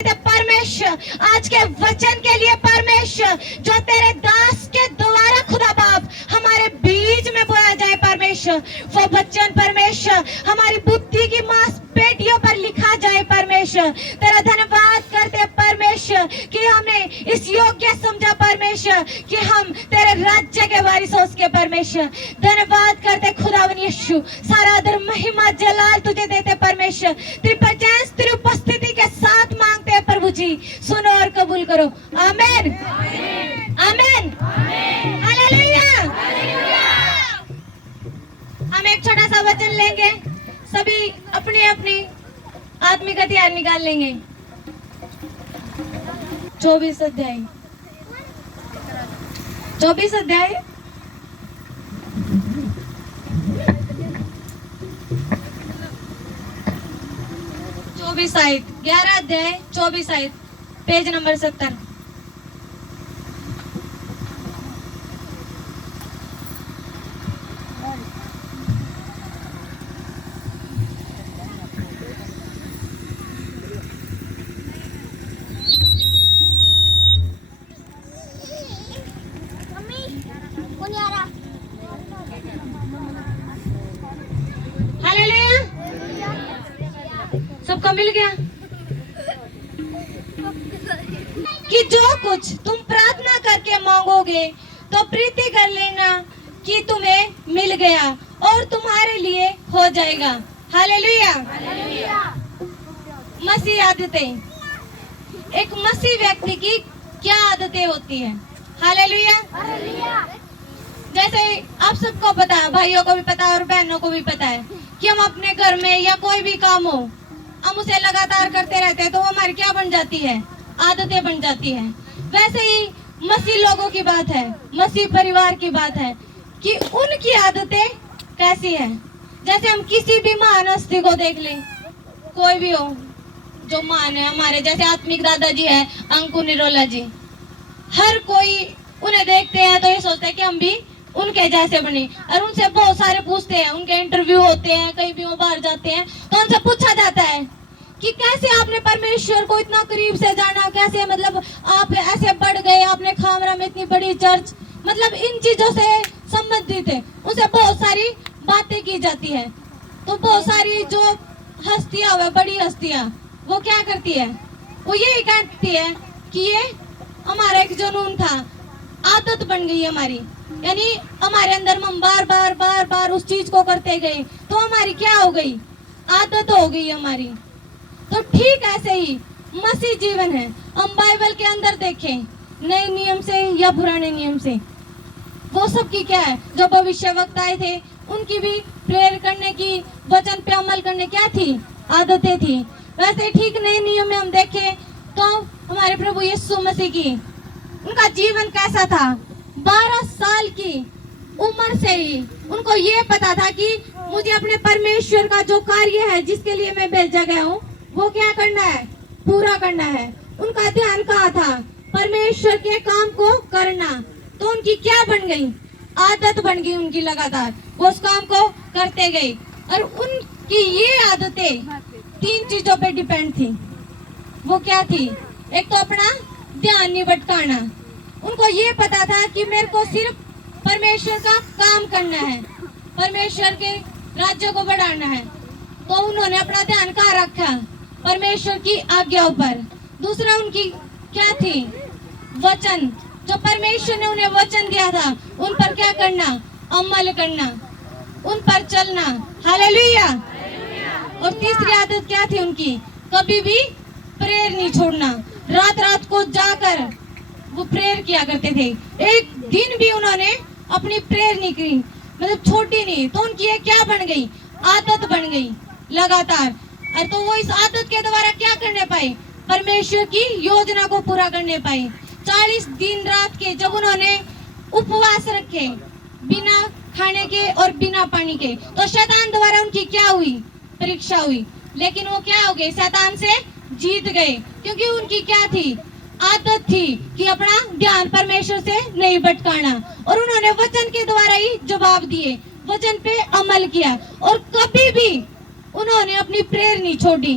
परमेश्वर आज के वचन के लिए परमेश्वर जो तेरे दास के द्वारा खुदा बाप हमारे बीच में बोया जाए परमेश्वर, वो वचन परमेश्वर हमारी बुद्धि की मांसपेशियों पर लिखा जाए परमेश्वर। तेरा धन्यवाद करते परमेश्वर कि हमें इस योग्य समझा परमेश्वर कि हम तेरे राज्य के वारिस हो उसके परमेश्वर। धन्यवाद करते खुदावन यीशु, सारा आदर महिमा जलाल तुझे देते परमेश्वर। तेरी प्रेजेंस तेरी उपस्थिति के साथ मांगते हैं प्रभु जी, सुनो और कबूल करो। आमीन आमीन हालेलुया। हम एक छोटा सा वचन लेंगे, सभी अपनी अपनी आत्मिक हथियार निकाल लेंगे। 24 अध्याय 24 अध्याय 24 आयत 11 अध्याय 24 आयत पेज नंबर 70। हालेलुया, सबको मिल गया कि जो कुछ तुम प्रार्थना करके मांगोगे तो प्रीति कर लेना कि तुम्हें मिल गया और तुम्हारे लिए हो जाएगा। हालेलुया। मसीह आदतें, एक मसीह व्यक्ति की क्या आदतें होती है? हालेलुया। जैसे आप सबको पता है, भाइयों को भी पता है और बहनों को भी पता है कि हम अपने घर में या कोई भी काम हो हम उसे लगातार करते रहते हैं तो हमारी क्या बन जाती है? आदतें बन जाती है। वैसे ही मसीह लोगों की बात है, मसीह परिवार की बात है कि उनकी आदतें कैसी है। जैसे हम किसी भी महान हस्ती को देख लें, कोई भी हो जो महान है हमारे, जैसे आत्मिक दादाजी है अंकु निरोला जी, हर कोई उन्हें देखते हैं तो ये सोचते हैं कि हम भी उनके जैसे बने, और उनसे बहुत सारे पूछते हैं, उनके इंटरव्यू होते हैं, कहीं भी वो बाहर जाते हैं तो उनसे पूछा जाता है कि कैसे आपने परमेश्वर को इतना करीब से जाना, कैसे मतलब आप ऐसे बढ़ गए, आपने खामरा में इतनी बड़ी चर्च, मतलब इन चीजों से संबंधित है उनसे बहुत सारी बातें की जाती है। तो बहुत सारी जो हस्तियां हुआ, बड़ी हस्तियां, वो क्या करती है? वो यही कहती है कि ये हमारा एक जुनून था, आदत बन गई हमारी, यानी हमारे अंदर हम बार बार बार बार उस चीज को करते गए तो हमारी क्या हो गई? आदत हो गई हमारी। तो ठीक ऐसे ही मसीह जीवन है। हम बाइबल के अंदर देखें, नए नियम से या पुराने नियम से, वो सब की क्या है? जो भविष्यवक्ता आए थे उनकी भी प्रेयर करने की, वचन पे अमल करने क्या थी? आदतें थी। वैसे ठीक नए नियम में हम देखें तो हमारे प्रभु यीशु मसीह की, उनका जीवन कैसा था? 12 साल की उम्र से ही उनको ये पता था कि मुझे अपने परमेश्वर का जो कार्य है जिसके लिए मैं भेजा गया हूँ वो क्या करना है? पूरा करना है। उनका ध्यान कहाँ था? परमेश्वर के काम को करना। तो उनकी क्या बन गई? आदत बन गई उनकी, लगातार वो उस काम को करते गए। और उनकी ये आदतें 3 चीजों पे डिपेंड थी। वो क्या थी? एक तो अपना ध्यान नहीं भटकाना। उनको ये पता था कि मेरे को सिर्फ परमेश्वर का काम करना है, परमेश्वर के राज्य को बढ़ाना है। तो उन्होंने अपना ध्यान कहाँ रखा? परमेश्वर की आज्ञाओं पर। दूसरा उनकी क्या थी? वचन, जो परमेश्वर ने उन्हें वचन दिया था उन पर क्या करना? अमल करना, उन पर चलना। हालेलुया। और तीसरी आदत क्या थी उनकी? कभी भी प्रेयर नहीं छोड़ना। रात रात को जाकर वो प्रेयर किया करते थे। एक दिन भी उन्होंने अपनी प्रेयर नहीं की, मतलब छोटी नहीं। तो उनकी ये क्या बन गई? आदत बन गई लगातार। और तो वो इस आदत के द्वारा क्या करने पाए? परमेश्वर की योजना को पूरा करने पाए। 40 दिन रात के जब उन्होंने उपवास रखे, बिना खाने के और बिना पानी के, तो शैतान द्वारा उनकी क्या हुई? परीक्षा हुई। लेकिन वो क्या हो गए? शैतान से जीत गए, क्योंकि उनकी क्या थी? आदत थी कि अपना ध्यान परमेश्वर से नहीं भटकाना। और उन्होंने वचन के द्वारा ही जवाब दिए, वचन पे अमल किया, और कभी भी उन्होंने अपनी प्रेयर नहीं छोड़ी।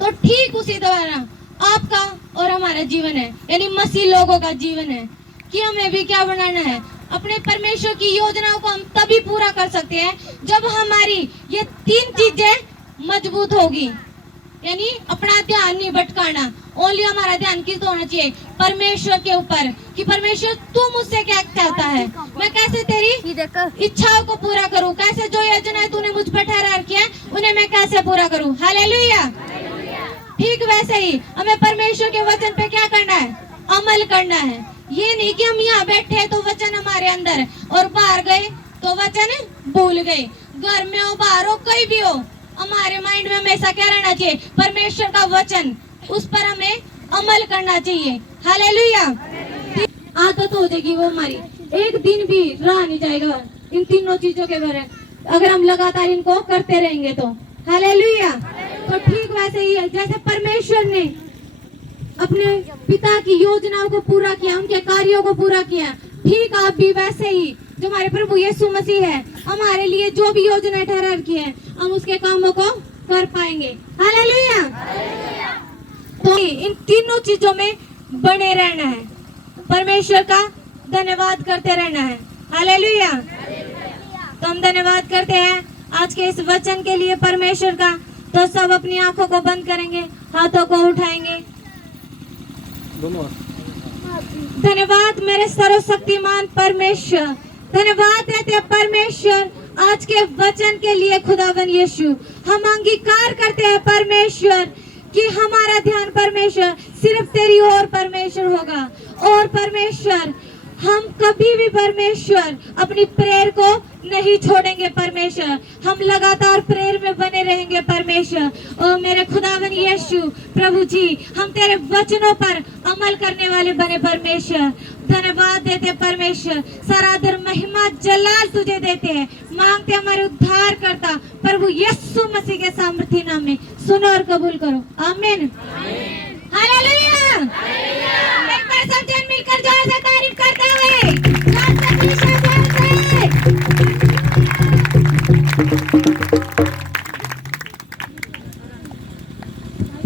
तो ठीक उसी तरह आपका और हमारा जीवन है, यानी मसीह लोगों का जीवन है कि हमें भी क्या बनाना है, अपने परमेश्वर की योजनाओं को हम तभी पूरा कर सकते हैं जब हमारी ये 3 चीजें मजबूत होगी। यानी अपना ध्यान नहीं भटकाना, ओनली हमारा ध्यान किस होना चाहिए, परमेश्वर के ऊपर, कि परमेश्वर तू मुझसे क्या चाहता है, मैं कैसे तेरी इच्छाओं को पूरा करूं, कैसे जो योजना तूने मुझ पर ठहरा रखी है उन्हें मैं कैसे पूरा करूं। हालेलुया। ठीक वैसे ही हमें परमेश्वर के वचन पे क्या करना है, अमल करना है। ये नहीं कि हम यहाँ बैठे तो वचन हमारे अंदर है और बाहर गए तो वचन भूल गए। घर में हो, बाहर हो, कोई भी हो, हमारे माइंड में हमेशा क्या रहना चाहिए, परमेश्वर का वचन, उस पर हमें अमल करना चाहिए। हालेलुया। आदत हो जाएगी वो हमारी, एक दिन भी रहा नहीं जाएगा इन तीनों चीजों के बारे, अगर हम लगातार इनको करते रहेंगे तो। हालेलुया। तो ठीक वैसे ही है, जैसे परमेश्वर ने अपने पिता की योजनाओं को पूरा किया, उनके कार्यों को पूरा किया, ठीक आप भी वैसे ही, जो हमारे प्रभु यीशु मसीह है, हमारे लिए जो भी योजना ठहरा रखी है, हम उसके कामों को कर पाएंगे। हालेलुया। तो इन तीनों चीजों में बने रहना है, परमेश्वर का धन्यवाद करते रहना है। हालेलुया। तो हम धन्यवाद करते हैं आज के इस वचन के लिए परमेश्वर का। तो सब अपनी आंखों को बंद करेंगे, हाथों को उठाएंगे। धन्यवाद मेरे सर्वशक्तिमान परमेश्वर, धन्यवाद देते हैं परमेश्वर आज के वचन के लिए। खुदावन यीशु, हम अंगीकार करते हैं परमेश्वर कि हमारा ध्यान परमेश्वर सिर्फ तेरी ओर परमेश्वर होगा, और परमेश्वर हम कभी भी परमेश्वर अपनी प्रेयर को नहीं छोड़ेंगे परमेश्वर, हम लगातार प्रेयर में बने रहेंगे परमेश्वर। ओ मेरे खुदावन यीशु प्रभु जी, हम तेरे वचनों पर अमल करने वाले बने परमेश्वर। धन्यवाद देते परमेश्वर, सारा आदर महिमा जलाल तुझे देते हैं, मांगते हमारे उद्धार करता प्रभु यीशु मसीह के सामर्थी नाम में सुनो और कबूल करो। आमीन। हालेलुया।